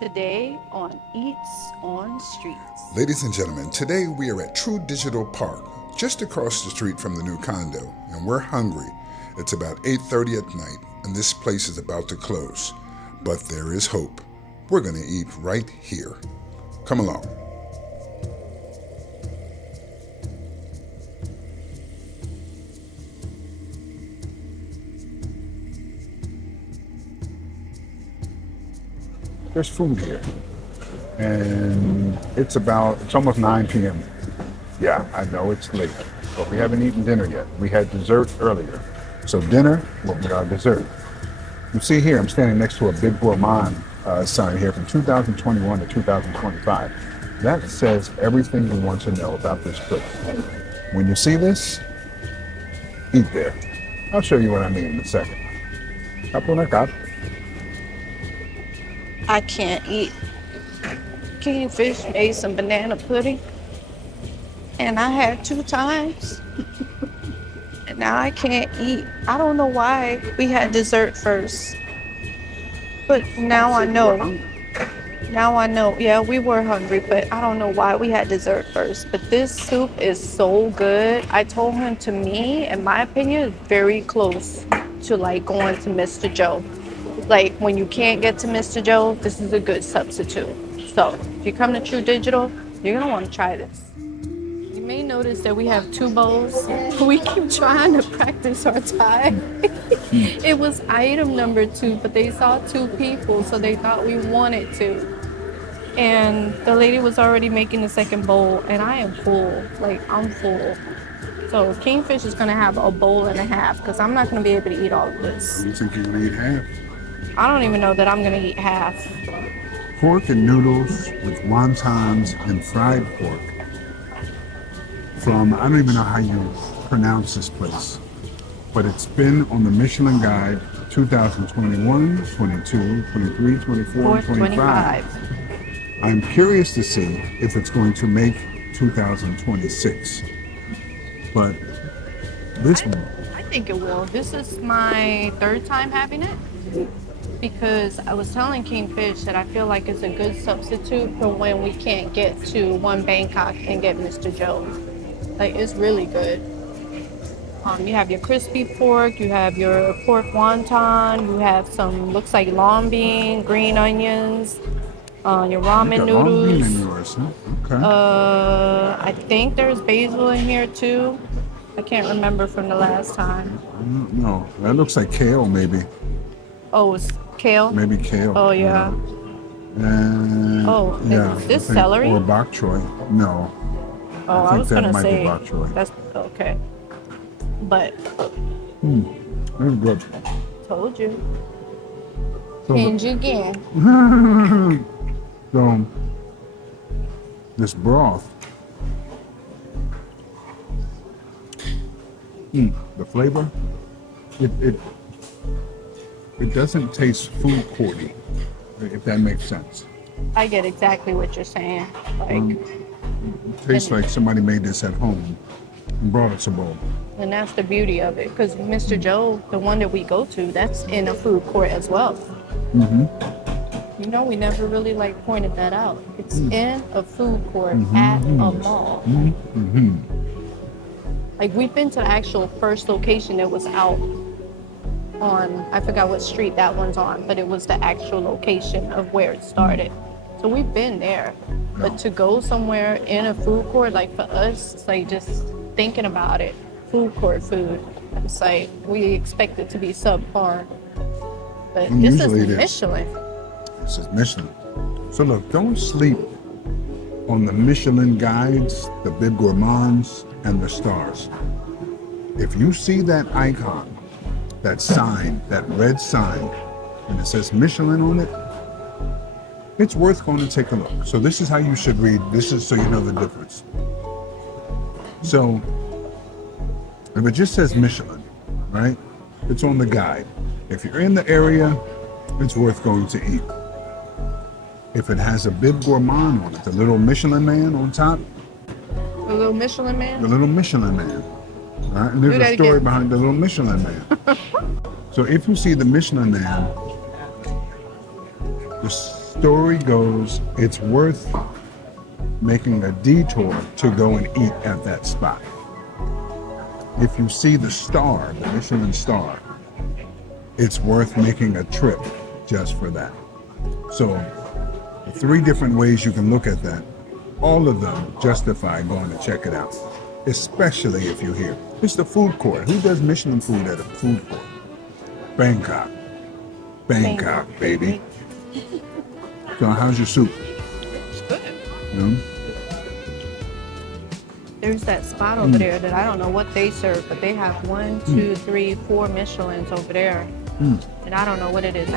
Today on Eats on Streets. Ladies and gentlemen, today we are at True Digital Park, just across the street from the new condo, and we're hungry. It's about 8:30 at night, and this place is about to close. But there is hope. We're going to eat right here. Come along. There's food here, and it's almost 9 p.m. Yeah, I know it's late, but we haven't eaten dinner yet. We had dessert earlier. So dinner will be our dessert. You see here, I'm standing next to a big Gourmand sign here from 2021 to 2025. That says everything you want to know about this place. When you see this, eat there. I'll show you what I mean in a second. I can't eat. Kingfish made some banana pudding, and I had 2 times, and now I can't eat. I don't know why we had dessert first, but now I know. Now I know. Yeah, we were hungry, but I don't know why we had dessert first. But this soup is so good. I told him, to me, in my opinion, it's very close to like going to Mr. Joe. Like when you can't get to Mr. Joe, this is a good substitute. So if you come to True Digital, you're gonna want to try this. You may notice that we have 2 bowls. We keep trying to practice our Thai. It was item number 2, but they saw 2 people, so they thought we wanted to. And the lady was already making the second bowl, and I am full. Like, I'm full. So Kingfish is gonna have a bowl and a half, because I'm not gonna be able to eat all of this. You think you're going to eat half? I don't even know that I'm gonna eat half. Pork and noodles with wontons and fried pork from, I don't even know how you pronounce this place, but it's been on the Michelin Guide 2021, 22, 23, 24, and 25. I'm curious to see if it's going to make 2026. But this one, I think it will. This is my 3rd time having it, because I was telling Kingfish that I feel like it's a good substitute for when we can't get to One Bangkok and get Mr. Joe. Like, it's really good. You have your crispy pork, you have your pork wonton, you have some, looks like long bean, green onions, your ramen noodles. long bean in yours, huh? Okay. I think there's basil in here too. I can't remember from the last time. No, that looks like kale, maybe. Oh, it's kale? Maybe kale. Oh, yeah. And yeah, is this celery? Or bok choy. No. Oh, I was gonna say bok choy. that's okay. But Very good. told you. So, Change again. so this broth, the flavor, it doesn't taste food courty, if that makes sense. I get exactly what you're saying. Like, It tastes like somebody made this at home and brought us a bowl. and that's the beauty of it. Because Mr. Joe, the one that we go to, that's in a food court as well. You know, we never really like pointed that out. It's in a food court at a mall. Like, we've been to the actual first location that was out on, I forgot what street that one's on, but it was the actual location of where it started. So we've been there. But to go somewhere in a food court, like for us, it's like just thinking about it, food court food, it's like we expect it to be subpar. But And this usually is it is. Michelin. This is Michelin. So look, don't sleep on the Michelin guides, the big gourmands, and the stars. If you see that icon, that sign, that red sign, and it says Michelin on it, it's worth going to take a look. So this is how you should read. This is so you know the difference. So if it just says Michelin, right? It's on the guide. If you're in the area, it's worth going to eat. If it has a big gourmand on it, the little Michelin man on top, The little Michelin man? the little Michelin man. All right? And there's a story behind the little Michelin man. So if you see the Michelin man, just Story goes, it's worth making a detour to go and eat at that spot. If you see the star, the Michelin star, it's worth making a trip just for that. So, the 3 different ways you can look at that, all of them justify going to check it out, especially if you're here. It's the food court. Who does Michelin food at a food court? Bangkok. Bangkok, baby. So how's your soup? It's good. Mm-hmm. There's that spot over there that I don't know what they serve, but they have 1, 2, 3, 4 Michelins over there. And I don't know what it is.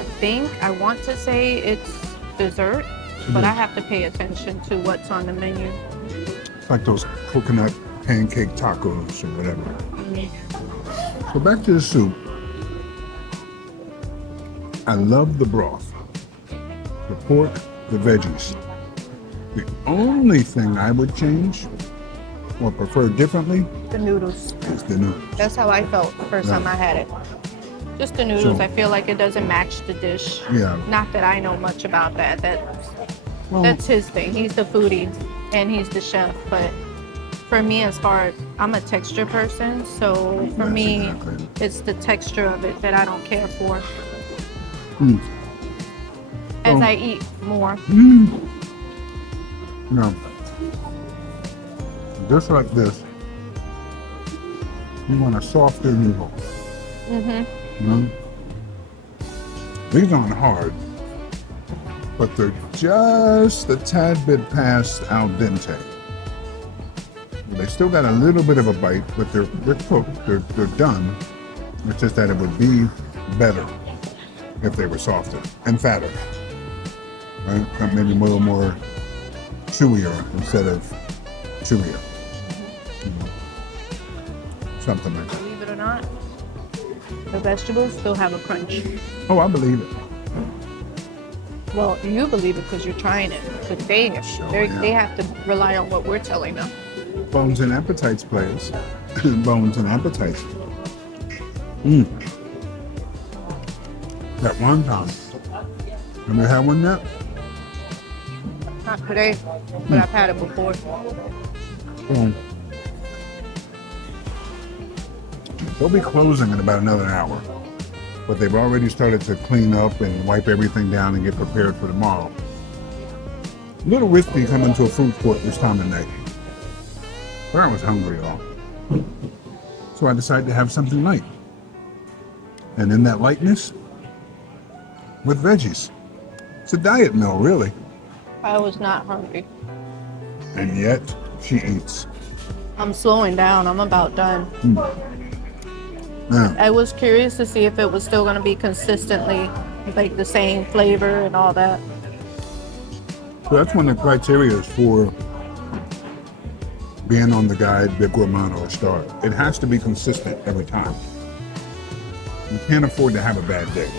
I want to say it's dessert, but I have to pay attention to what's on the menu. It's like those coconut pancake tacos or whatever. So back to the soup. I love the broth, the pork, the veggies. The only thing I would change or prefer differently The noodles. is the noodles. That's how I felt the first time I had it. Just the noodles. So- I feel like it doesn't match the dish. Yeah. Not that I know much about that. That's his thing. He's the foodie and he's the chef. But for me, as far as I'm a texture person, so for That's me, exactly. it's the texture of it that I don't care for. As Oh. I eat more. No. Just like this, you want a softer noodle. These aren't hard, but they're just a tad bit past al dente. They still got a little bit of a bite, but they're cooked, they're done. It's just that it would be better if they were softer and fatter. Right? Maybe a little more chewier instead of chewier. Something like that. Believe it or not, the vegetables still have a crunch. Oh, I believe it. Well, you believe it because you're trying it. But they have to rely on what we're telling them. Bones and appetites, players. Bones and appetites. That one time. Have you had one yet? Not today, but I've had it before. They'll be closing in about another hour, but they've already started to clean up and wipe everything down and get prepared for tomorrow. A little risky coming to a food court this time of night, but I was hungry, y'all. So I decided to have something light. And in that lightness, with veggies. It's a diet meal, really. I was not hungry. And yet, she eats. I'm slowing down. I'm about done. Yeah. I was curious to see if it was still going to be consistently like the same flavor and all that. So that's one of the criteria for being on the guide, Big Gourmand or Star. It has to be consistent every time. You can't afford to have a bad day.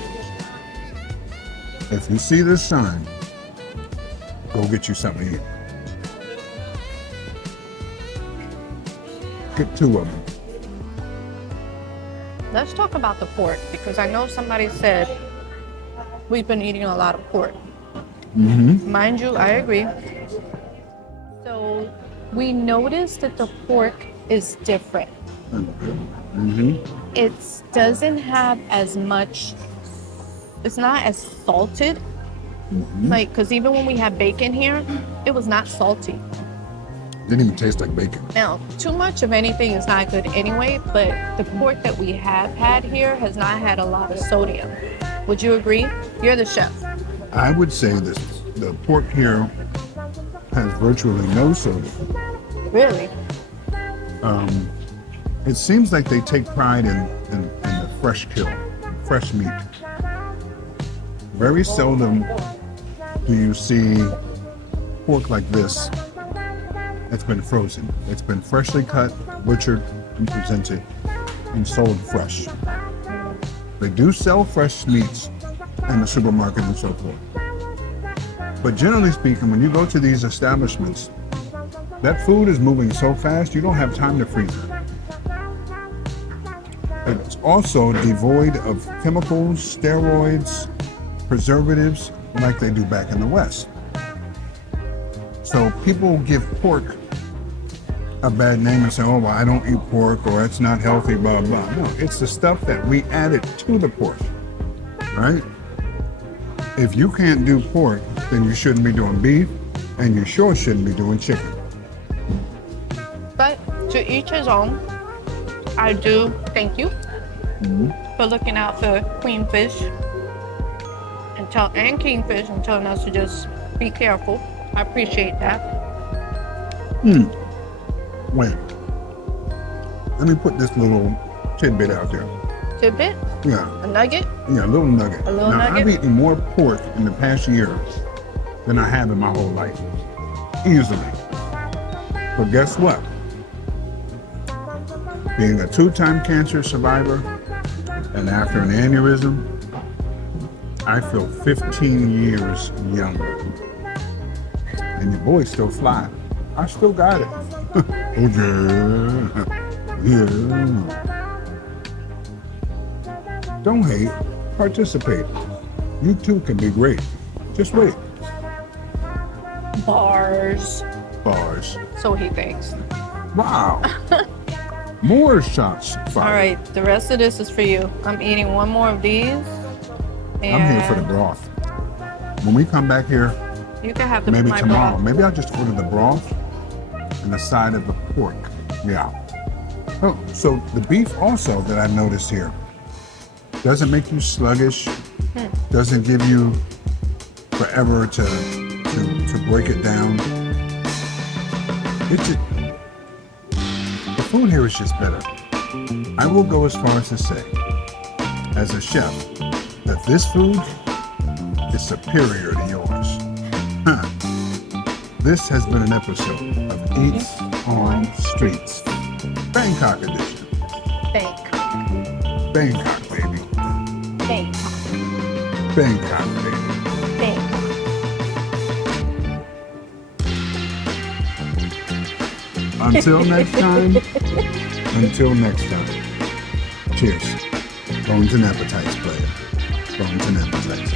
If you see this sign, go get you something to eat. Get 2 of them. Let's talk about the pork because I know somebody said we've been eating a lot of pork. Mind you, I agree. So we noticed that the pork is different. It doesn't have as much, it's not as salted. Like, because even when we had bacon here, it was not salty. Didn't even taste like bacon. Now, too much of anything is not good anyway, but the pork that we have had here has not had a lot of sodium. Would you agree? You're the chef. I would say this: the pork here has virtually no sodium. Really? It seems like they take pride in the fresh kill, fresh meat. Very seldom do you see pork like this that's been frozen. It's been freshly cut, butchered, and presented, and sold fresh. They do sell fresh meats in the supermarket and so forth. But generally speaking, when you go to these establishments, that food is moving so fast, you don't have time to freeze it. It's also devoid of chemicals, steroids, preservatives, like they do back in the West. So people give pork a bad name and say, oh, well, I don't eat pork, or it's not healthy, blah, blah. No, it's the stuff that we added to the pork, right? If you can't do pork, then you shouldn't be doing beef, and you sure shouldn't be doing chicken. But to each his own. I do thank you for looking out for queenfish and kingfish and telling us to just be careful. I appreciate that. Wait. Let me put this little tidbit out there. Tidbit? Yeah. A nugget? Yeah, a little nugget. A little now, nugget? I've eaten more pork in the past year than I have in my whole life. Easily. But guess what? Being a 2-time cancer survivor and after an aneurysm, I feel 15 years younger. And your boy's still fly. I still got it. Oh yeah. Don't hate, participate. You too can be great. Just wait. Bars. Bars. So he thinks. Wow. More shots fired. All right, the rest of this is for you. I'm eating one more of these. And I'm here for the broth. When we come back here, you can have maybe my tomorrow, broth. maybe I'll just order the broth and the side of the pork. Yeah. Oh, so the beef also that I noticed here doesn't make you sluggish, doesn't give you forever to break it down. It's just, the food here is just better. I will go as far as to say, as a chef, that this food is superior to yours. Huh. This has been an episode of Eats on Streets, Bangkok edition. Bangkok. Bangkok, baby. Bangkok. Bangkok, baby. Bangkok. Until next time. Until next time. Cheers. Bones and appetites, player. Bones and appetites.